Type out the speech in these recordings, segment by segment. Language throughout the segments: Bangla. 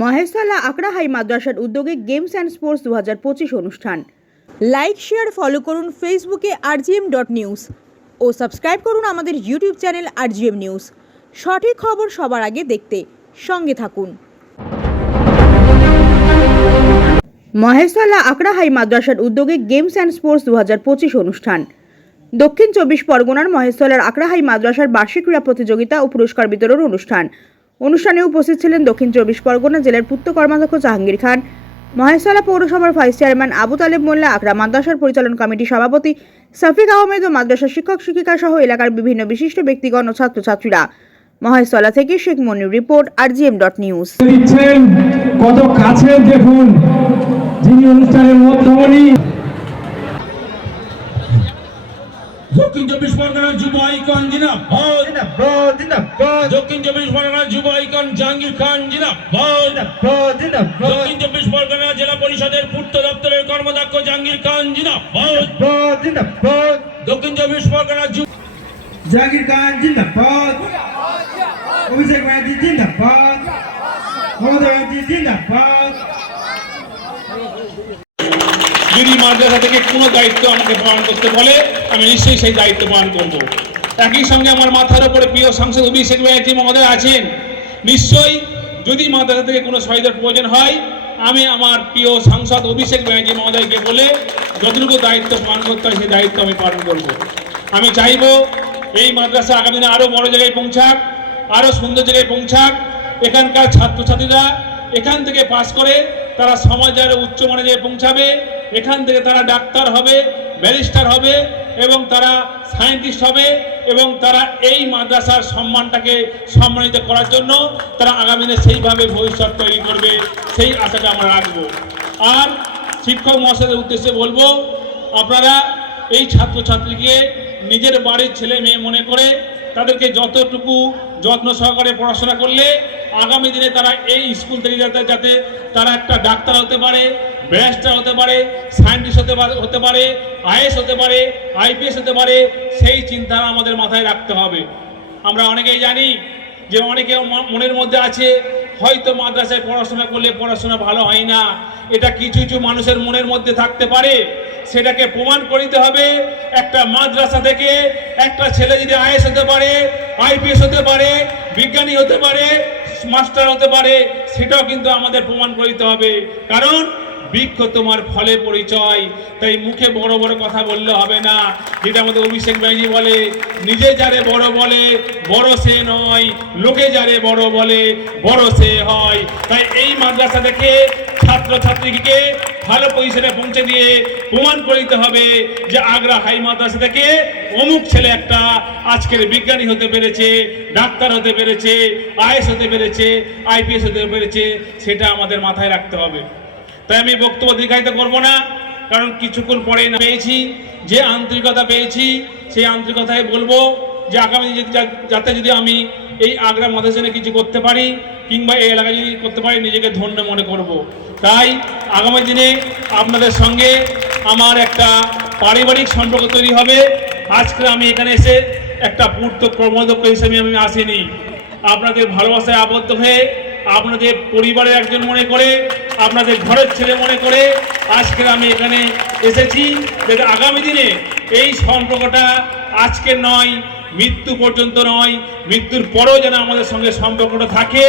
মহেশতলা আকড়া হাই মাদ্রাসার উদ্যোগে গেমস অ্যান্ড স্পোর্টস 2025 অনুষ্ঠান। লাইক শেয়ার ফলো করুন ফেসবুকে rgm.news ও সাবস্ক্রাইব করুন আমাদের ইউটিউব চ্যানেল rgm নিউজ। সঠিক খবর সবার আগে দেখতে সঙ্গে থাকুন। মহেশতলা আকড়া হাই মাদ্রাসার উদ্যোগে গেমস অ্যান্ড স্পোর্টস 2025 অনুষ্ঠান। দক্ষিণ 24 পরগনার মহেশতলার আকড়া হাই মাদ্রাসার বার্ষিক ক্রীড়া প্রতিযোগিতা ও পুরস্কার বিতরণ অনুষ্ঠানে উপস্থিত ছিলেন দক্ষিণ 24 পরগনা জেলার পূর্ত কর্মাধ্যক্ষ জাহাঙ্গীর খান, মহেশতলা পৌরসভার ভাইস চেয়ারম্যান আবু তালেব মোল্লা, আকড়া মাদ্রাসার পরিচালন কমিটির সভাপতি সাফিক আহমেদ ও মাদ্রাসার শিক্ষক শিক্ষিকা সহ এলাকার বিভিন্ন বিশিষ্ট ব্যক্তিগণ ও ছাত্রছাত্রীরা। মহেশতলা থেকে শেখ মনির রিপোর্ট, rgm.news। কত কাছে দেখুন যিনি অনুষ্ঠানের মধ্যমণি। দক্ষিণ 24 পরগনার যুব আইকন জিন্দাবাদ, দক্ষিণ 24 পরগনার যুব আইকন জাহাঙ্গীর খান জিন্দাবাদ, দক্ষিণ 24 পরগনা জেলা পরিষদের পূর্ত দপ্তরের কর্মদক্ষ জাহাঙ্গীর খান জিন্দাবাদ, দক্ষিণ 24 পরগনার জাহাঙ্গীর খান জিন্দাবাদ, অভিষেক ব্যানার্জি জিন্দাবাদ, মমতা ব্যানার্জি জিন্দাবাদ। যদি মাদ্রাসা থেকে কোনো দায়িত্ব আমাকে পালন করতে বলে আমি নিশ্চয়ই সেই দায়িত্ব পালন করব। একই সঙ্গে আমার মাথার উপরে প্রিয় সাংসদ অভিষেক ব্যানার্জি মহোদয় আছেন, নিশ্চয়ই যদি মাদ্রাসা থেকে কোনো সহায়তার প্রয়োজন হয় আমি আমার প্রিয় সাংসদ অভিষেক ব্যানার্জি মহোদয়কে বলে যতটুকু দায়িত্ব পালন করতে হয় সেই দায়িত্ব আমি পালন করব। আমি চাইব এই মাদ্রাসা আগামী দিনে আরও বড় জায়গায় পৌঁছাক, আরও সুন্দর জায়গায় পৌঁছাক। এখানকার ছাত্রছাত্রীরা এখান থেকে পাস করে তারা সমাজের উচ্চমানে যেয়ে পৌঁছাবে, এখান থেকে তারা ডাক্তার হবে, ব্যারিস্টার হবে এবং তারা সায়েন্টিস্ট হবে এবং তারা এই মাদ্রাসার সম্মানটাকে সম্মানিত করার জন্য তারা আগামী দিনে সেইভাবে ভবিষ্যৎ তৈরি করবে, সেই আশাটা আমরা রাখবো। আর শিক্ষক মহাশয়দের উদ্দেশ্যে বলবো, আপনারা এই ছাত্রছাত্রীকে নিজের বাড়ির ছেলে মেয়ে মনে করে তাদেরকে যতটুকু যত্ন সহকারে পড়াশোনা করলে আগামী দিনে তারা এই স্কুল থেকে যাতে তারা একটা ডাক্তার হতে পারে, ব্যারিস্টার হতে পারে, সায়েন্টিস্ট হতে পারে, আইএস হতে পারে, আইপিএস হতে পারে, সেই চিন্তা আমাদের মাথায় রাখতে হবে। আমরা অনেকেই জানি যে অনেকে মনের মধ্যে আছে হয়তো মাদ্রাসায় পড়াশোনা করলে পড়াশোনা ভালো হয় না, এটা কিছু কিছু মানুষের মনের মধ্যে থাকতে পারে। সেটাকে প্রমাণ করতে হবে। একটা মাদ্রাসা থেকে একটা ছেলে যদি আইএস হতে পারে, আইপিএস হতে পারে, বিজ্ঞানী হতে পারে, মাস্টার হতে পারে, সেটাও কিন্তু আমাদের প্রমাণ করতে হবে। কারণ বৃক্ষ তোমার ফলে পরিচয়। তাই মুখে বড় বড় কথা বললে হবে না। যেটা আমাদের অভিষেক ব্যানার্জি বলে, নিজে যারে বড় বলে বড় সে নয়, লোকে যারে বড় বলে বড় সে হয়। তাই এই মাদ্রাসা থেকে ছাত্রছাত্রীকে ভালো পজিশনে পৌঁছে দিয়ে প্রমাণ করতে হবে যে আগ্রা হাই মাদ্রাসা থেকে অমুক ছেলে একটা আজকের বিজ্ঞানী হতে পেরেছে, ডাক্তার হতে পেরেছে, আইএস হতে পেরেছে, আইপিএস হতে পেরেছে, সেটা আমাদের মাথায় রাখতে হবে। তাই আমি বক্তব্য দীর্ঘায়িত করব না, কারণ কিছুক্ষণ পরে পেয়েছি যে আন্তরিকতা পেয়েছি, সেই আন্তরিকতায় বলবো যে আগামী যাতে যদি আমি এই আগ্রা মাদ্রাসায় কিছু করতে পারি কিংবা এই এলাকায় যদি করতে পারি নিজেকে ধন্য মনে করব। তাই আগামী দিনে আপনাদের সঙ্গে আমার একটা পারিবারিক সম্পর্ক তৈরি হবে। আজকে আমি এখানে এসে একটা পূর্ত কর্মদক্ষ হিসেবে আমি আসিনি, আপনাদের ভালোবাসায় আবদ্ধ হয়ে আপনাদের পরিবারের একজন মনে করে, আপনাদের ঘরের ছেলে মনে করে আজকে আমি এখানে এসেছি, যাতে আগামী দিনে এই সম্পর্কটা আজকে নয়, মৃত্যু পর্যন্ত নয়, মৃত্যুর পরেও যেন আমাদের সঙ্গে সম্পর্কটা থাকে,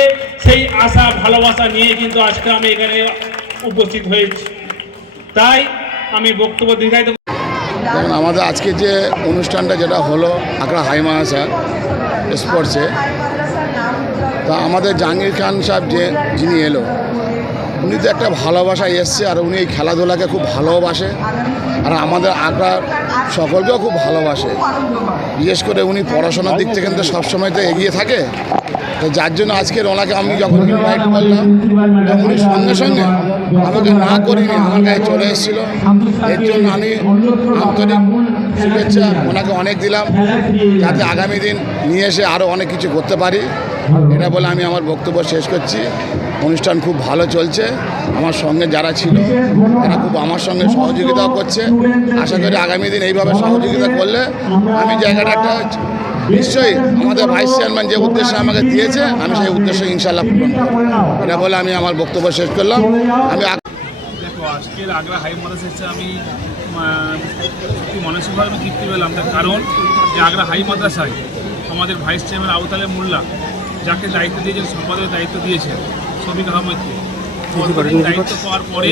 সেই আশা ভালোবাসা নিয়ে কিন্তু আজকে আমি এখানে উপস্থিত হয়েছি। তাই আমি বক্তব্য দীর্ঘায়িত। দেখুন, আমাদের আজকে যে অনুষ্ঠানটা যেটা হলো আকড়া হাই মাদ্রাসা স্পোর্টসে, তা আমাদের জাহাঙ্গীর খান সাহেব যিনি এলো, উনি তো একটা ভালোবাসায় এসছে, আর উনি এই খেলাধুলাকে খুব ভালোবাসে আর আমাদের আকড়ার সকলকেও খুব ভালোবাসে। বিশেষ করে উনি পড়াশোনার দিক থেকে কিন্তু সবসময় তো এগিয়ে থাকে। তো যার জন্য আজকের ওনাকে আমি যখন ইনভাইট করলাম, উনি সঙ্গে সঙ্গে আমাকে না করিনি আমার কাছে চলে এসেছিল। এর জন্য আমি আন্তরিক শুভেচ্ছা ওনাকে অনেক দিলাম, যাতে আগামী দিন নিয়ে এসে আরও অনেক কিছু করতে পারি। এটা বলে আমি আমার বক্তব্য শেষ করছি। অনুষ্ঠান খুব ভালো চলছে, আমার সঙ্গে যারা ছিল তারা খুব আমার সঙ্গে সহযোগিতাও করছে। আশা করি আগামী দিন এইভাবে সহযোগিতা করলে আমি জায়গাটা একটা নিশ্চয়ই আমাদের ভাইস চেয়ারম্যান যে উদ্দেশ্য আমাকে দিয়েছে আমি সেই উদ্দেশ্য ইনশাল্লাহ পূরণ করব। এটা বলে আমি আমার বক্তব্য শেষ করলাম। আমি দেখো, আজকের আগ্রা হাই মাদ্রাসা আমি সত্যি মানসিকভাবে আমি তৃপ্তি পেলাম, তার কারণ যে আগ্রা হাই মাদ্রাসায় আমাদের ভাইস চেয়ারম্যান আবু তালেব মোল্লা যাকে দায়িত্ব দিয়েছেন, সম্পাদকের দায়িত্ব দিয়েছেন শফিক আহমেদকে, দায়িত্ব পাওয়ার পরে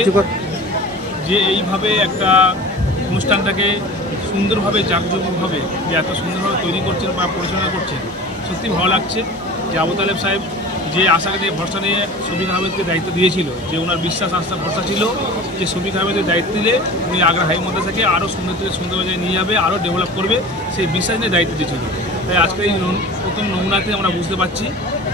যে এইভাবে একটা অনুষ্ঠানটাকে সুন্দরভাবে জাঁকজমকভাবে যে এত সুন্দরভাবে তৈরি করছেন বা পরিচালনা করছেন, সত্যি ভালো লাগছে। যে আবু তালেব সাহেব যে আশাকে নিয়ে ভরসা নিয়ে শফিক আহমেদকে দায়িত্ব দিয়েছিল, যে ওনার বিশ্বাস আস্থা ভরসা ছিল যে শফিক আহমেদের দায়িত্ব দিলে উনি আগ্রা হাই মাদ্রাসাকে আরও সুন্দর থেকে সুন্দর জায়গায় নিয়ে যাবে, আরও ডেভেলপ করবে, সেই বিশ্বাস নিয়ে দায়িত্ব দিয়েছিল। তাই আজকের এই প্রথম নমুনাতে আমরা বুঝতে পারছি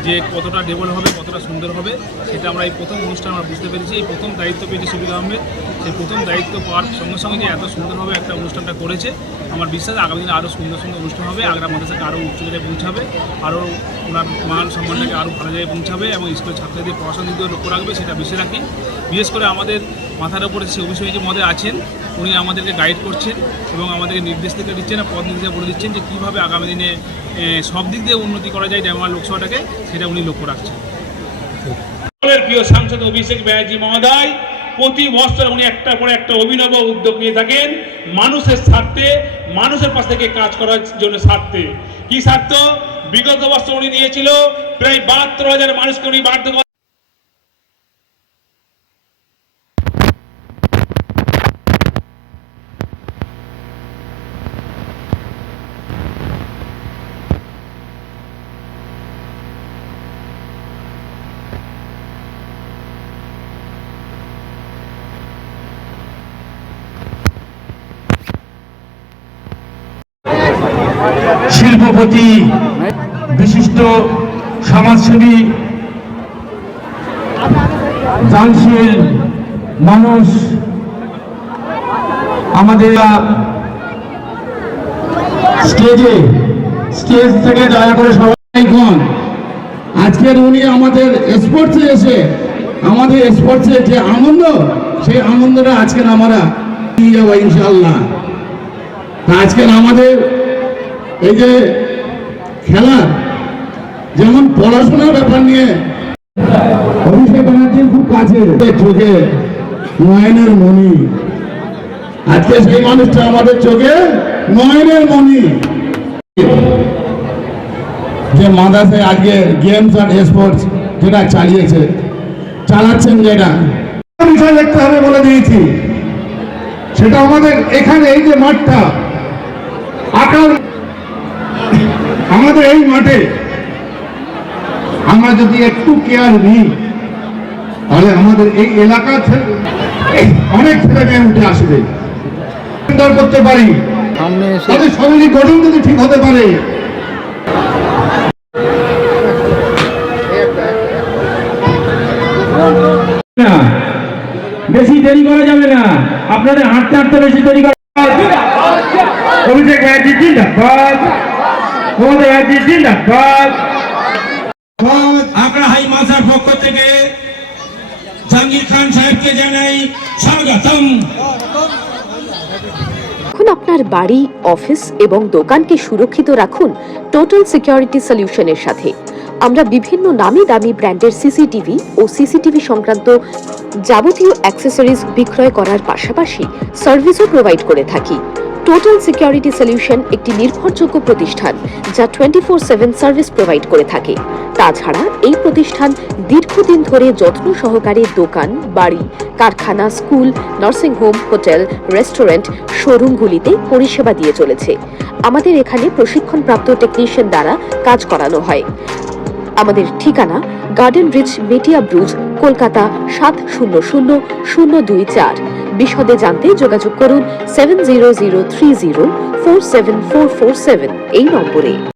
যে কতটা ডেভেলপ হবে, কতটা সুন্দর হবে, সেটা আমরা এই প্রথম অনুষ্ঠান আমরা বুঝতে পেরেছি। এই প্রথম দায়িত্ব পেয়েছে শফিক আহমেদ, সেই প্রথম দায়িত্ব পাওয়ার সঙ্গে সঙ্গে যে এত সুন্দরভাবে একটা অনুষ্ঠানটা করেছে, আমার বিশ্বাস আগামী দিনে আরও সুন্দর সুন্দর অনুষ্ঠান হবে, আগ্রা মাদ্রাসাকে আরও উচ্চ জায়গায় পৌঁছাবে, আরও ওনার মান সম্মানটাকে আরও ভালো জায়গায় পৌঁছাবে এবং স্কুলের ছাত্রদের পড়াশোনার দিকেও লক্ষ্য রাখবে, সেটা বেশি রাখি। বিশেষ করে আমাদের মাথার উপরে সে অভিষেকী মধ্যে আছেন, উনি আমাদেরকে গাইড করছেন এবং আমাদেরকে নির্দেশ থেকে দিচ্ছেন, পথ নির্দেশে বলে দিচ্ছেন যে কীভাবে আগামী দিনে সব দিক দিয়ে উন্নতি করা যায় ডেমরা লোকসভাটাকে, সেটা উনি লক্ষ্য রাখছেন। প্রিয় সাংসদ অভিষেক ব্যানার্জি মহোদয় প্রতি বছর উনি একটার পর একটা অভিনব উদ্যোগ নিয়ে থাকেন মানুষের স্বার্থে, মানুষের পাশ থেকে কাজ করার জন্য স্বার্থে। কি স্বার্থ? বিগত বছর উনি নিয়েছিল প্রায় ৭২,০০০ মানুষকে উনি বার্ধক্য শিল্পপতি, বিশিষ্ট সমাজসেবী, দানশীল মানুষ আমাদের স্টেজ থেকে দয়া করে সবাই গণ আজকের উনি আমাদের স্পোর্টসে এসে আমাদের স্পোর্টসের যে আনন্দ, সেই আনন্দটা আজকের আমরা নিয়ে যাবো ইনশাআল্লাহ। আজকের আমাদের এই যে খেলা, যেমন পড়াশোনার ব্যাপার নিয়ে অভিষেক ব্যানার্জির খুব কাছে চোখে নয়নের মণি, আজকে সেই মানুষটা আমাদের চোখে নয়নের মণি। যে মাদ্রাসায় আজকে গেমস আর স্পোর্টস যেটা চালাচ্ছেন, যেটা বিষয় দেখতে হবে বলে দিয়েছি, সেটা আমাদের এখানে এই যে মাঠটা আকার, আমাদের এই মাঠে আমরা যদি একটু কেয়ার নিই তাহলে আমাদের এই এলাকা অনেক ছেলে মেয়ে উঠে আসবে, করতে পারি, তাদের শারীরিক গঠন যদি ঠিক হতে পারে। বেশি দেরি করা যাবে না, আপনাদের হাঁটতে হাঁটতে বেশি দেরি করা। অভিষেক ব্যানার্জি জিন্দাবাদ, মমতা ব্যানার্জি জিন্দাবাদ। আগ্রা হাই মাদ্রাসার পক্ষ থেকে জাহাঙ্গীর খান সাহেবকে জানাই স্বাগতম। এখন আপনার বাড়ি, অফিস এবং দোকানকে সুরক্ষিত রাখুন টোটাল সিকিউরিটি সলিউশনের সাথে। আমরা বিভিন্ন নামি দামি ব্র্যান্ডের সিসিটিভি ও সিসিটিভি সংক্রান্ত যাবতীয় অ্যাক্সেসরিজ বিক্রয় করার পাশাপাশি সার্ভিসও প্রোভাইড করে থাকি। টোটাল সিকিউরিটি সলিউশন একটি নির্ভরযোগ্য প্রতিষ্ঠান যা 24/7 সার্ভিস প্রোভাইড করে থাকে। তাছাড়া এই প্রতিষ্ঠান দীর্ঘদিন ধরে যত্ন সহকারে দোকান, বাড়ি, কারখানা, school, nursing home, hotel, restaurant, শোরুমগুলিতে পরিষেবা দিয়ে চলেছে। আমাদের এখানে প্রশিক্ষণপ্রাপ্ত টেকনিশিয়ান দ্বারা কাজ করানো হয়। আমাদের ঠিকানা গার্ডেন রিচ, মেটিয়া ব্রুজ, কলকাতা 700024। বিশদে জানতে যোগাযোগ করুন 7003047447 এই নম্বরে।